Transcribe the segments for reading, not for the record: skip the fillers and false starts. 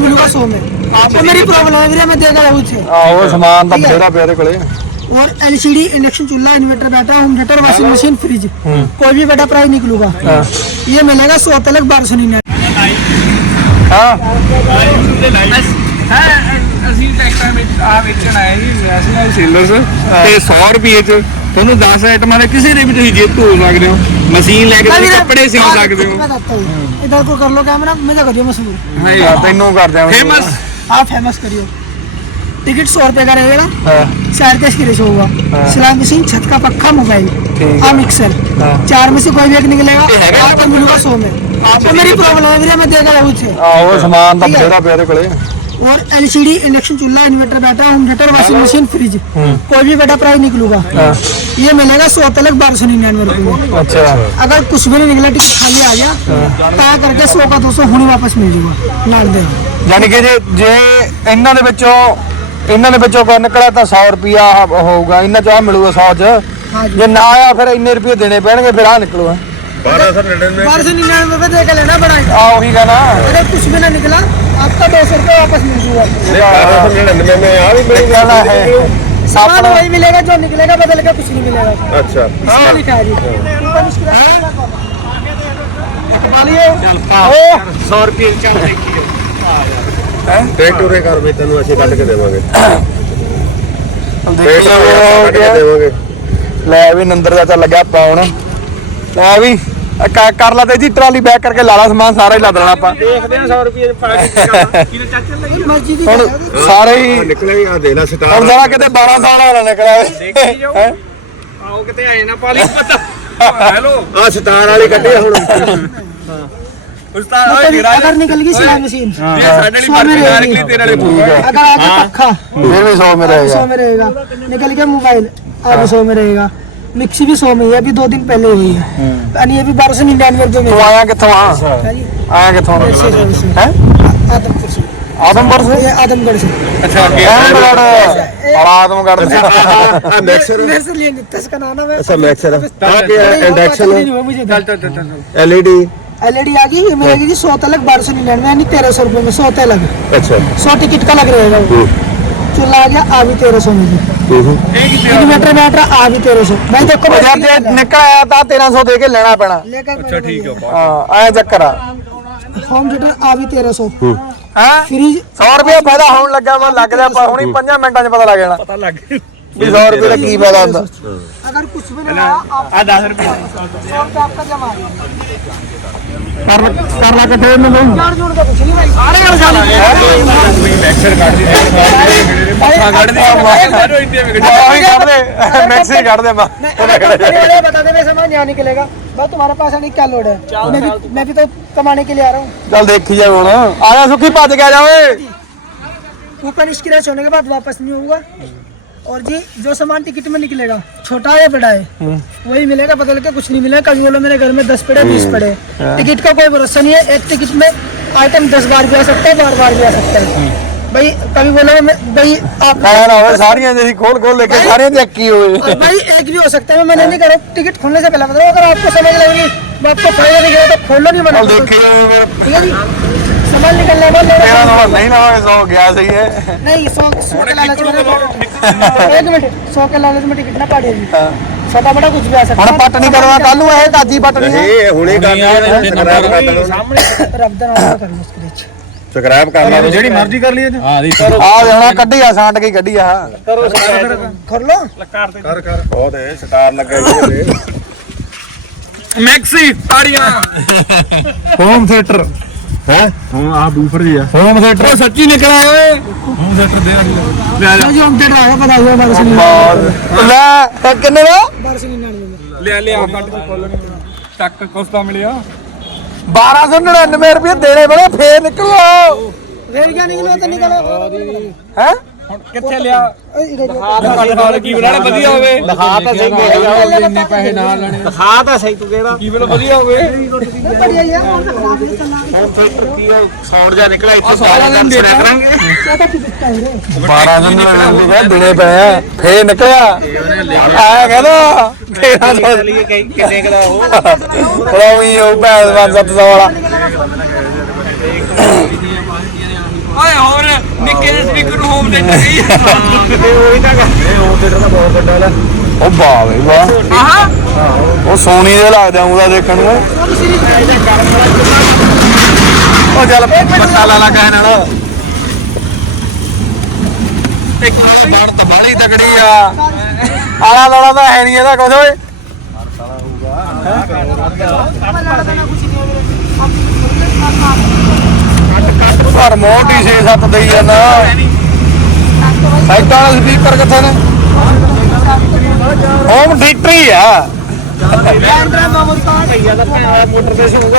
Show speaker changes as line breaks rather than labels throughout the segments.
मिलूगा 100 में। आपको मेरी प्रॉब्लम है वीरे, मैं देगा रहूं छे।
वो सामान तो बड़ा प्यारे कोले।
और एलसीडी, इंडक्शन चूल्हा, इन्वर्टर, बैटरा, home theatre, washing machine, fridge, कोई भी बेटा प्राइस निकलूगा। ये मिलेगा 100 तक 1299।
ਅਸੀਂ ਟੈਕਟਾਂ ਵਿੱਚ ਆ ਵੇਚਣ ਆਏ ਜੀ ਨੈਸ਼ਨਲ ਸੇਲਰਸ ਤੇ 100 ਰੁਪਏ ਚ ਤੁਹਾਨੂੰ 10 ਆਈਟਮਾਂ ਦੇ ਕਿਸੇ ਦੇ ਵੀ ਤੁਸੀਂ ਜੇਤੂ ਹੋ ਸਕਦੇ ਹੋ। ਮਸ਼ੀਨ ਲੈ ਕੇ ਤੁਸੀਂ ਕੱਪੜੇ ਸਿਲ ਸਕਦੇ ਹੋ।
इधर को कर लो कैमरा, मैं करियो मशहूर
तेनों कर दिया
फेमस।
आप फेमस करियो। टिकट 100 रुपए का रहेगा, 4 की रेशो होगा। सिलाई मशीन, छत का पक्का, मोबाइल, मिक्सर, 4 में से कोई भी एक निकलेगा। आपको मिलूगा 100 में। आपको मेरी प्रॉब्लम है वीरे, मैं देगा रहूं छे।
वो सामान तो बड़ा प्यारे कोले।
और एलसीडी, इंडक्शन चूल्हा, इन्वर्टर, बैटरा, home theatre, washing machine, fridge, कोई भी बेटा प्राइस निकलूगा। ये मिलेगा 100 तक 1299 रुपए में।
अच्छा,
अगर कुछ भी नहीं निकला, टिकट खाली आ गया, ता करके 100 का 200 हुणी वापस मिल जाएगा नाल दे।
यानी कि जे ਇਹਨਾਂ ਦੇ ਵਿੱਚੋਂ ਕੋਈ ਨਿਕਲਿਆ ਤਾਂ 100 ਰੁਪਿਆ ਹੋਊਗਾ, ਇਹਨਾਂ ਚ ਆ ਮਿਲੂਗਾ 100 ਚ। ਜੇ ਨਾ ਆਇਆ ਫਿਰ ਇੰਨੇ ਰੁਪਏ ਦੇਣੇ ਪੈਣਗੇ, ਫਿਰ ਆ ਨਿਕਲੂਗਾ
1299 रुपए दे के लेना पड़ा।
ਉਹੀ ਕਹਣਾ।
अगर कुछ भी ना निकला, आपका 200 रुपये वापस मिल जाएगा।
1299 में आ भी मिल जाना है।
सामान वही मिलेगा जो निकलेगा, बदल के कुछ नहीं मिलेगा।
अच्छा,
इसका लिखा है जी।
100 ਰੁਪਏ ਚੱਲ ਦੇਖੀਏ
ਟੇਕ ਟੂਰੇ ਕਰ ਵੀ ਤੈਨੂੰ ਅਸੀਂ ਕੱਢ ਕੇ ਦੇਵਾਂਗੇ।
ਦੇਵਾਂਗੇ। ਲੈ ਵੀ ਨੰਦਰ ਦਾ ਚੱਲ ਲੱਗਿਆ ਆਪਾਂ ਹੁਣ। ਲੈ ਵੀ ਕਰ ਲਾ ਤੇ ਜੀ ਟਰਾਲੀ ਬੈਕ ਕਰਕੇ ਲਾ ਲਾ ਸਮਾਨ ਸਾਰਾ ਹੀ ਲਾ ਦੇਣਾ ਆਪਾਂ।
ਦੇਖਦੇ ਆ 100 ਰੁਪਏ ਪਾ ਕੇ ਕਿਹਨੇ ਚਾਚੇ ਲੱਗੀ
मस्जिद
ਹੁਣ ਸਾਰੇ ਹੀ
ਨਿਕਲੇ ਆ ਦੇ ਲੈ ਸਟਾਰ।
ਹੁਣ ਜਰਾ ਕਿਤੇ 1200 ਵਾਲਾ ਨਿਕਲਿਆ
ਦੇਖੀ ਜਾਓ। ਆਓ ਕਿਤੇ ਆਏ ਨਾ ਪਾਲੀ ਪਤਾ। ਹੈਲੋ
ਆ ਸਟਾਰ ਵਾਲੀ ਕੱਢੀ ਹੁਣ।
ਉਸਤਾਦ ਓਏ ਵੀਰਾ
अगर निकल गई सिलाई मशीन,
ਇਹ ਸਾਡੇ ਲਈ ਮਰਜ਼ੀ ਨਾ ਨਿਕਲੀ ਤੇਰੇ ਲਈ ਪੂਰਾ।
अगर आगे पक्का
ਫਿਰ ਵੀ 100 में
100
रहेगा।
में रहेगा। निकल गया मोबाइल, आप 100 में रहेगा। मिक्सी भी 100 में है, अभी 2 दिन पहले हुई है। यानी ये भी 1299 रुपए में
तू
है।
आया कित्थों आ?
जी,
आया कित्थों?
से से
हैं?
आदमपुर से।
आदमपुर से?
ये आदमगढ़ से।
ਅੱਛਾ ਅੱਗੇ
अहमदगढ़ और आदमगढ़ से।
ਆ ਮਿਕਸਰ।
मेरे से लिए इसका नाम है।
ਅੱਛਾ ਮਿਕਸਰ ਆ ਕੀ ਇੰਡਕਸ਼ਨ
मुझे
ਚੱਲ
ਐਲਈਡੀ।
एलईडी आ गई, ये मिलेगी जी 100 तक 1299, यानी 1300 रुपए में 100 तक लग।
ਅੱਛਾ
100 टिकट का लग रहेगा वो। चूल्हा आ गया, आ भी 1300 में जी। इन्वर्टर बैटरा आ भी 1300। भाई देखो
ਉਹ ਯਾਰ ਜੇ ਨਿਕਲ ਆਇਆ ਤਾਂ 1300 ਦੇ ਕੇ ਲੈਣਾ ਪੈਣਾ।
लेकर
ਅੱਛਾ ਠੀਕ ਹੈ।
ਹਾਂ ਐ ਚੱਕਰ ਆ।
होम थिएटर आ भी 1300।
ਹੈ
फ्रिज
100 ਰੁਪਏ ਫਾਇਦਾ ਹੋਣ ਲੱਗਾ ਵਾ, ਲੱਗ ਜਾ ਪਰ ਹੁਣੀ 5 ਮਿੰਟਾਂ 'ਚ ਪਤਾ ਲੱਗ ਜਾਣਾ
ਪਤਾ ਲੱਗ ਗਿਆ
ਵੀ 100 ਰੁਪਏ ਦਾ ਕੀ ਫਾਇਦਾ ਹੁੰਦਾ।
अगर कुछ भी नहीं आया, आप
ਆ 10 ਰੁਪਏ
100 रुपये आपका जमा है।
ਕਰ ਲਾ ਇਕੱਠੇ ਇਹਨਾਂ ਨੂੰ।
जोड़ जोड़ के कुछ नहीं भाई, सारे गल जाने।
ਲੈਕਚਰ ਕੱਢ ਦੀ ਕੱਢ ਦੀ ਸਾਰੇ ਇੰਡੀਆ ਵਿੱਚ
ਉਹੀ ਕੱਢ ਦੇ, ਮੈਕਸੀ ਕੱਢ ਦੇ ਮਾਂ।
कंपनी वाले बता दे भाई सामान यहाँ निकलेगा। भाई तुम्हारे पास नहीं क्या लोड है? मैं भी तो कमाने के लिए आ रहा हूँ।
ਚੱਲ ਦੇਖੀ ਜਾ ਹੁਣ। ਆ ਜਾ ਸੁੱਖੀ ਭੱਜ ਗਿਆ जा ਓਏ।
ऊपर स्क्रैच होने के बाद वापस नहीं होगा। और जी जो सामान टिकट में निकलेगा, छोटा है या बड़ा है, वही मिलेगा, बदल के कुछ नहीं मिलेगा। कभी बोलो मेरे घर में 10 पड़े 20 पड़े, टिकट का कोई भरोसा नहीं है। एक टिकट में आइटम 10 बार भी आ सकता है, बार भी आ सकता है। भाई कभी बोलो भाई आप
ਐ ਨਾ ਹੋਵੇ ਸਾਰੀਆਂ ਜਿਹੜੀ ਖੋਲ ਖੋਲ ਲੈ ਕੇ ਸਾਰਿਆਂ ਦੀ ਅੱਕੀ होवे।
और भाई एक भी हो सकता है। मैं मना नहीं कर रहा हूँ, टिकट खोलने से पहले बताओ। अगर आपको समझ लगेगी, मैं आपको फायदा नहीं करेगा तो खोलो, नहीं मना
ਚੱਲ
करो।
ਦੇਖੀ ਫਿਰ
ठीक है जी, सामान निकलने के बाद
ਤੇਰਾ ਨੰਬਰ ਨਹੀਂ ਨਾ ਹੋਵੇ 100 ਗਿਆ ਸਹੀ ਹੈ।
नहीं 100 के लालच में एक मिनट 100 के लालच में टिकट ना काटेगी। छोटा बड़ा कुछ भी आ सकता
ਹੁਣ ਪੱਟ ਨਹੀਂ ਕਰਵਾ, ਕੱਲ ਨੂੰ ਇਹ ਕਾਜੀ ਪੱਟਣੀ ਹੈ।
ਇਹ ਹੁਣੇ ਕਰ ਸਕਰਾਈਬ ਕਰ ਲਓ।
ਸਾਹਮਣੇ
रबदा ना करो स्क्रैच।
ਸਕਰਾਈਬ ਕਰ ਲਓ
ਜਿਹੜੀ ਮਰਜ਼ੀ ਕਰ ਲਈ ਹਾਂ ਦੀ
ਆ ਦੇਣਾ ਕੱਢੀ ਆ ਸਾਂਟ ਕੇ ਕੱਢੀ ਆ।
ਕਰੋ
कर लो।
ਲਕਾਰ ਤੇ
ਕਰ ਬਹੁਤ ਹੈ ਸਟਾਰ ਲੱਗਾ ਜੀ
ਮੈਕਸੀ ਤਾੜੀਆਂ
ਹੋਮ ਥੀਏਟਰ
ਹੈ।
ਹਾਂ ਆ ਬੂਫਰ ਜੀ ਆ
ਹੋਮ ਥੀਏਟਰ
ਸੱਚੀ ਨਿਕਲਿਆ ਓਏ ਹੋਮ ਥੀਏਟਰ ਦੇ ਲੈ
जो हम डेढ़ आया बता दो 1299
ਲੈ ਕਿੰਨੇ ਦਾ?
1299
ਲਿਆ ਕੱਢ ਕੇ ਖੋਲਣੀ ਟੱਕ ਕੋਸਤਾ ਮਿਲਿਆ
1299 ਰੁਪਏ ਦੇਣੇ ਬੜੇ ਫੇਰ ਨਿਕਲੋ।
रेल क्या निकलो तो निकलो।
ਹੈ
ਹੁਣ ਕਿੱਥੇ ਲਿਆ
दिखा
ਕੀ ਬਣਾਣਾ ਵਧੀਆ ਹੋਵੇ
ਦਿਖਾ ਤਾਂ ਸਹੀ
ਇੰਨੇ ਪੈਸੇ ਨਾਲ ਲੈਣੇ।
ਦਿਖਾ ਤਾਂ ਸਹੀ ਤੂੰ ਕਿਹੜਾ
ਕੀ ਬਣਾ ਵਧੀਆ ਹੋਵੇ
बढ़िया यार, और खराब नहीं चलना।
ਸਾਊਂਡ ਜਾ ਨਿਕਲਿਆ ਇੱਥੇ
ਸਾਰਾ ਦਿਨ ਦੇ ਕਰਾਂਗੇ
क्या था टिकट का है रे?
1299 ਰੁਪਏ ਦੇਣੇ ਪਏ ਆ ਫੇਰ ਨਿਕਲਿਆ। ਆਇਆ ਕਹਿੰਦਾ 1300
ਕਿੰਨੇ ਕਦਾ ਉਹ
ਉਹ ਵੀ ਉਹ 500 ਵਾਲਾ।
ਉਹਦੇ ਨਹੀਂ ਉਹੀ ਤਾਂ
ਇਹ ਉਹ ਤੇ ਤਾਂ ਬਹੁਤ ਵੱਡਾ ਲੈ
ਉਹ ਵਾਹ ਬਈ ਵਾਹ ਉਹ ਸੋਨੀ ਦੇ ਲੱਗਦਾ ਉਹਦਾ ਦੇਖਣ ਨੂੰ ਉਹ ਚੱਲ ਪੱਟਾ ਲਾ ਲਾ ਕਹਿਣ ਨਾਲ ਇੱਕ ਬਣ ਤਾਂ ਬੜੀ ਤਕੜੀ ਆ ਆਲਾ ਲੋੜਾ ਤਾਂ ਹੈ ਨਹੀਂ ਇਹਦਾ ਕੁਝ ਓਏ ਪਰ ਮੋਟੀ 6-7 ਦੇਈ ਜਾਂਦਾ ਸਾਈਡਾਂ ਵਾਲਾ ਸਪੀਕਰ ਕਿੱਥੇ ਨੇ ਹੋਮ ਥੀਏਟਰ ਆ
ਮੋਟਰ ਤੇ ਸ਼ੂਗਾ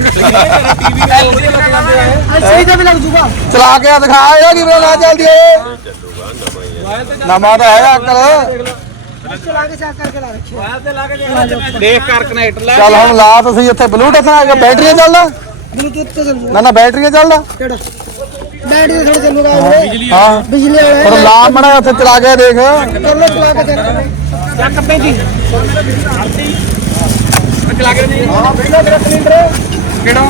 सही तो भी लग चुका
ਚਲਾ ਕੇ ਆ ਦਿਖਾ ਇਹਦਾ ਕੀ ਪਤਾ ਨਾ ਚੱਲਦੀ ਏ ਨਵਾਂ ਤਾਂ ਹੈ ਅੰਕਲ
चला के चेक करके ला रखी
ਦੇਖ ਕਰ ਕਨੈਕਟ ਲੈ
ਚੱਲ ਹੁਣ ਲਾ ਤੁਸੀਂ ਇੱਥੇ ਬਲੂਟੁੱਥ ਆ ਕੇ ਬੈਟਰੀਆਂ ਚੱਲਦਾ
ब्लूटूथ तो चल
ਨਾ ਬੈਟਰੀਆਂ ਚੱਲਦਾ
केड़ा बैटरी थोड़ा चलूगा
ਹਾਂ
बिजली वाला
ਪਰ ਲਾ ਮੜਾ ਉੱਥੇ ਚਲਾ ਕੇ ਦੇਖ
कर लो चला के चेक कर चेक करते हैं जी
ਚਲਾ ਕੇ ਨਹੀਂ ਕਿਹੜਾ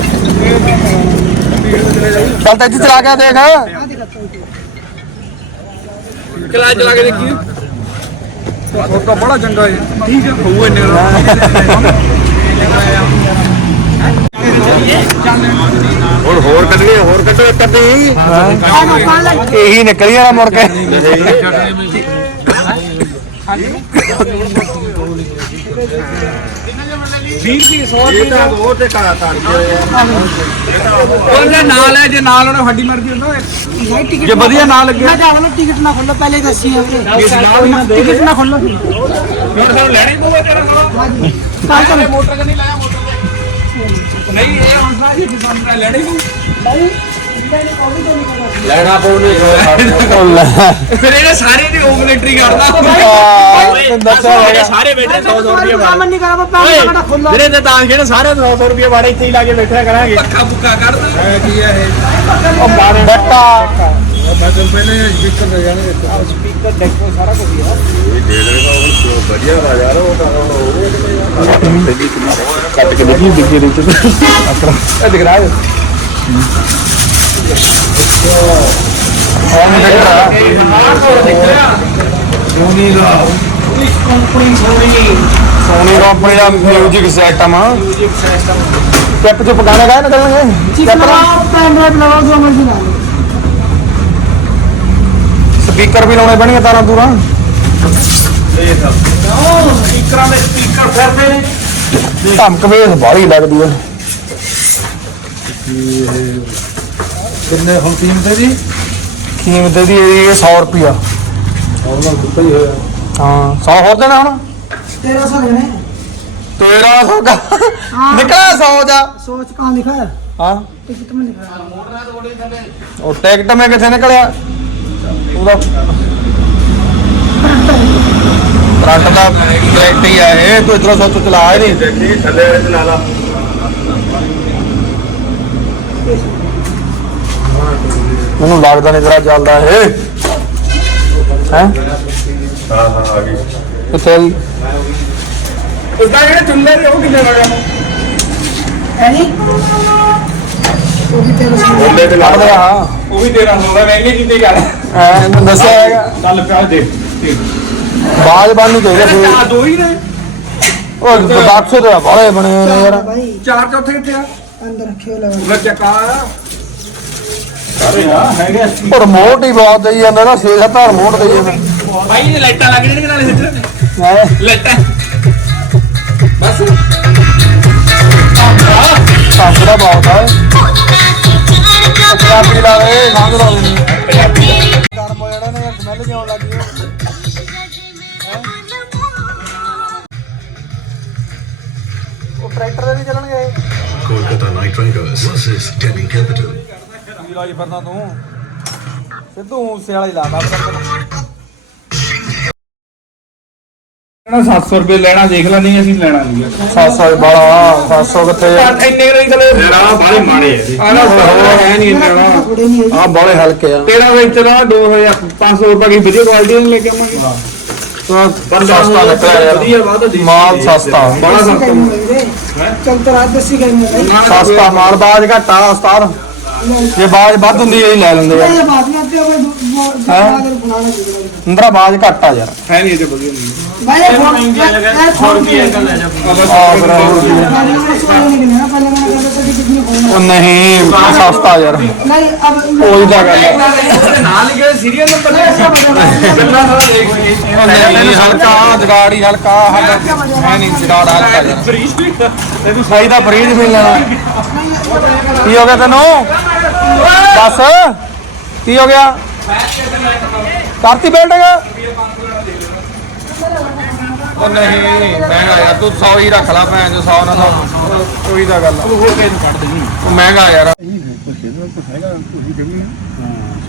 ਚੱਲ ਤੇ ਚਲਾ ਕੇ ਦੇਖ
ਚਲਾ ਕੇ ਦੇਖੀ ਉਹ ਤਾਂ ਬੜਾ ਚੰਗਾ ਹੈ ਠੀਕ ਹੈ ਹੋਊ ਇੰਨੇ
ਹੁਣ ਹੋਰ ਕੱਢੋ ਇੱਕ ਅੱਧੀ
ਇਹੀ ਨਿਕਲੀ ਜਾਣਾ ਮੁੜ ਕੇ
ਇਹ ਤਾਂ ਉਹ ਤੇ ਕਾ ਤਾਰ
ਉਹਦੇ ਨਾਲ ਹੈ ਜੇ ਨਾਲ ਉਹਨੇ ਹੱਡੀ ਮਰਦੀ ਹੁੰਦਾ
ਜੇ ਵਧੀਆ ਨਾ ਲੱਗਿਆ
मैं जाऊँ ना टिकट ना खोलो पहले दसी है टिकट ना खोलो
ਹੁਣ ਸਾਨੂੰ ਲੈਣੀ ਪਊਗਾ ਤੇਰਾ ਨਾਲ ਮੋਟਰ ਕਿ ਨਹੀਂ ਲਾਇਆ ਮੋਟਰ ਨਹੀਂ ਇਹ ਹੁਣ ਸਾਰੀ ਸਾਨੂੰ ਲੈਣੀ ਪਊ
ਲੈਣਾ ਪਊ
ਫਿਰ ਇਹਨੇ ਸਾਰੇ ਦੀ ਓਗਲੇਟਰੀ ਕਰਦਾ ਸਾਰੇ ਬੈਠੇ 100 ਰੁਪਏ
मन नहीं करा पहले टिकट खोलो
ਜਿਹੜੇ ਤੇ ਤਾਂ ਜਿਹੜੇ ਸਾਰੇ 100 ਰੁਪਏ ਵਾੜੇ ਇੱਥੇ ਹੀ ਲਾ ਕੇ ਬੈਠਿਆ ਕਰਾਂਗੇ ਪੱਕਾ ਪੁੱਕਾ ਕੱਢਦਾ ਕੀ ਹੈ ਇਹ
ਉਹ ਬਾਰੇ ਬੱਟਾ
ਮੈਂ ਤਾਂ ਪਹਿਲੇ ਸਪੀਕਰ ਦੇ ਜਾਣੇ
ਸਪੀਕਰ ਦੇਖੋ ਸਾਰਾ ਕੁਝ ਹੀ ਆ
ਇਹ ਦੇ ਦੇਗਾ ਉਹ ਵਧੀਆ ਵਾ ਯਾਰ ਉਹ
ਕੱਟ ਕੇ ਦੇਖੀ ਦਿੱਗੇ ਦੇ ਵਿੱਚ ਇਹ ਦਿਖ ਰਹਾ ਹੈ ਹੋਮ
ਸੋਨੀ ਦਾ
ਸੋਨੀ ਕੰਪਨੀ ਦਾ music system
music system
check ਚੁੱਪ ਗਾਣੇ ਗਾਏ ਨਿਕਲਣਗੇ
चिप लगाओ पेन ड्राइव लगाओ जो मर्जी ला लो
ਸਪੀਕਰ ਵੀ ਲਾਉਣੇ ਪੈਣਗੇ ਤਾਰਾਂ ਤੂਰਾਂ
ਸਪੀਕਰਾਂ ਦੇ ਸਪੀਕਰ ਫਿਰਦੇ ਨੇ
ਧਮਕ ਵੇਸ ਬਾਹਲੀ ਲੱਗਦੀ ਹੈ
ਕਿੰਨੇ ਹੁਣ ਕੀਮਤ ਦੀ
ਕੀਮਤ ਦੀ ਇਹ 100 ਰੁਪਿਆ
ਉਹਨਾਂ ਦਿੱਤਾ ਹੀ ਹੋਇਆ
ਹਾਂ 100 ਹੋਰ ਦੇਣਾ ਹੁਣ
1300 लेने
1300 ਦਾ ਨਿਕਲਿਆ 100 ਦਾ
सोच कहाँ लिखा है
ਹਾਂ
टिकट में लिखा है
ਉਹ ਟਿਕਟ ਮੈਂ ਕਿੱਥੇ ਨਿਕਲਿਆ ਉਹਦਾ ਕਰੰਟ ਦਾ ਕਰੰਟ ਹੀ ਆ ਇਹ ਤੂੰ ਇਧਰੋਂ ਸੋਚ ਚਲਾ ਹੀ ਨਹੀਂ
ਦੇਖੀ ਥੱਲੇ ਵਾਲੇ ਚ ਲਾ ਲਾ
ਮੈਨੂੰ ਲੱਗਦਾ ਨਹੀਂ ਤੇਰਾ ਚੱਲਦਾ ਇਹ ਹੈ
ਹਾਂ ਆ ਗਈ
ਕਿੱਥੇ
ਉਸਦਾ ਜਿਹੜੇ ਚੁੰਦੇ ਨੇ ਉਹ ਕਿੰਨੇ ਲਗਾ
है नहीं वो भी 1300
ਉਹਦੇ ਤੇ ਲਾ
ਕੱਢ ਦੇ ਹਾਂ
ਉਹ ਵੀ ਤੇਰਾ ਹੋਗਾ ਮਹਿੰਗੇ ਕਿੰਨੇ ਕਰ
ਇਹਨੂੰ ਦੱਸਿਆ ਹੈਗਾ
ਚੱਲ ਪਿਆ ਦੇ
ਬਾਜ ਬਾਨੂ ਚਾਹੀਦਾ
ਆ
ਸੀ
ਦੋ ਹੀ ਨੇ
ਉਹ ਬਾਕਸ ਤੇ ਬਾਲੇ ਬਣੇ ਹੋਏ ਨੇ ਯਾਰ
भाई
ਚਾਰ ਚੌਥੇ ਕਿੱਥੇ ਆ
अंदर रखे लगा
ਉਹ ਚੱਕਾ ਸਾਰੇ ਆ ਹੈਗੇ
ਪਰ ਰਿਮੋਟ ਹੀ ਬਹੁਤ ਦੇਈ ਜਾਂਦਾ ਨਾ 6-7 ਰਿਮੋਟ ਦੇਈ ਜਾਂਦਾ
ਭਾਈ ਇਹ ਲਾਈਟਾਂ ਲੱਗ ਜਾਣਗੀਆਂ ਨਾਲੇ ਸਿੱਧੇ ਲਾਈਟਾਂ ਬਸ
ਸਾਂਭਦਾ ਬਹੁਤ ਹੈ ਪੰਜਾਬੀ ਲਾ ਦੇ ਸੰਗ ਲਾ ਦੇ ਗਰਮ ਹੋ ਜਾਣਾ ਨਾ ਸਮੈਲ ਜਿ ਆਉਣ ਲੱਗ ਗਈ ਉਹ ਟਰੈਕਟਰ ਦੇ ਵੀ ਚੱਲਣਗੇ
Kolkata Knight Riders versus Delhi Capital.
ਕੀ ਲਾਈ ਫਿਰਦਾ ਤੂੰ ਸਿੱਧੂ ਮੂਸੇ ਵਾਲਾ ਹੀ ਲਾਦਾ
ਨਾ 700 ਰੁਪਏ ਲੈਣਾ ਦੇਖ ਲੈ ਨਹੀਂ ਅਸੀਂ ਲੈਣਾ ਨਹੀਂ
700 ਬਾਲਾ 700 ਕਿੱਥੇ
ਇੰਨੇ ਨਹੀਂ ਚਲੇ
ਤੇਰਾ ਬਾਲੇ ਮਾੜੇ
ਆ ਨਾ ਹੈ ਨਹੀਂ ਇੰਨਾ ਨਾ
थोड़े नहीं है
ਆ ਬਾਲੇ ਹਲਕੇ ਆ
ਤੇਰਾ ਵਿੱਚ ਨਾ 2500 ਰੁਪਏ ਦੀ ਵੀਡੀਓ ਕੁਆਲਿਟੀ ਨਹੀਂ ਲੈ ਕੇ ਆਵਾਂਗੇ
ਪਰ ਸਸਤਾ ਨਿਕਲਿਆ ਯਾਰ ਮਾਲ ਸਸਤਾ
ਬੜਾ
दस्सी
ਸਸਤਾ
करने लगे चल तो रात 10 करने लगे
ਸਸਤਾ ਮਾਲ ਬਾਜ ਘਟਾ ਉਸਤਾਦ ਜੇ ਬਾਜ ਵੱਧ ਹੁੰਦੀ ਇਹ ਲੈ ਲੈਂਦੇ ਯਾਰ
ये बात नहीं आती है फुलाना
ਅੰਦਰਾ ਬਾਜ ਘੱਟ ਆ ਯਾਰ
ਹੈ ਨਹੀਂ ਜੇ ਵਧੀਆ ਨਹੀਂ
भाई ये 100 रुपये का ले जा पहले मैंने कहता था कि कितनी खोलना
ਉਹ ਨਹੀਂ ਸਸਤਾ ਯਾਰ
नहीं अब
ਉਹੀ ਤਾਂ ਗੱਲ ਹੈ
ਨਾਲ ਲਿਖਿਆ ਸੀਰੀਅਲ ਨੰਬਰ
ਨਹੀਂ ਹਲਕਾ ਜਗਾੜੀ ਹਲਕਾ ਹੈ ਨਹੀਂ ਜਗਾੜ ਹਲਕਾ ਯਾਰ ਤੈਨੂੰ ਸਾਈ ਦਾ ਫਰੀਦ ਮਿਲ ਲੈਣਾ ਕੀ ਹੋ ਗਿਆ ਤੈਨੂੰ ਦੱਸ ਕੀ ਹੋ ਗਿਆ ਕਰਤੀ ਬੈਲਟ ਉਹ ਨਹੀਂ ਮਹਿੰਗਾ ਯਾਰ ਤੂੰ 100 ਹੀ ਰੱਖ ਲਾ ਭੈਣ ਜੋ 100 ਨਾਲ ਉਹੀ ਤਾਂ ਗੱਲ ਆ ਮਹਿੰਗਾ ਯਾਰ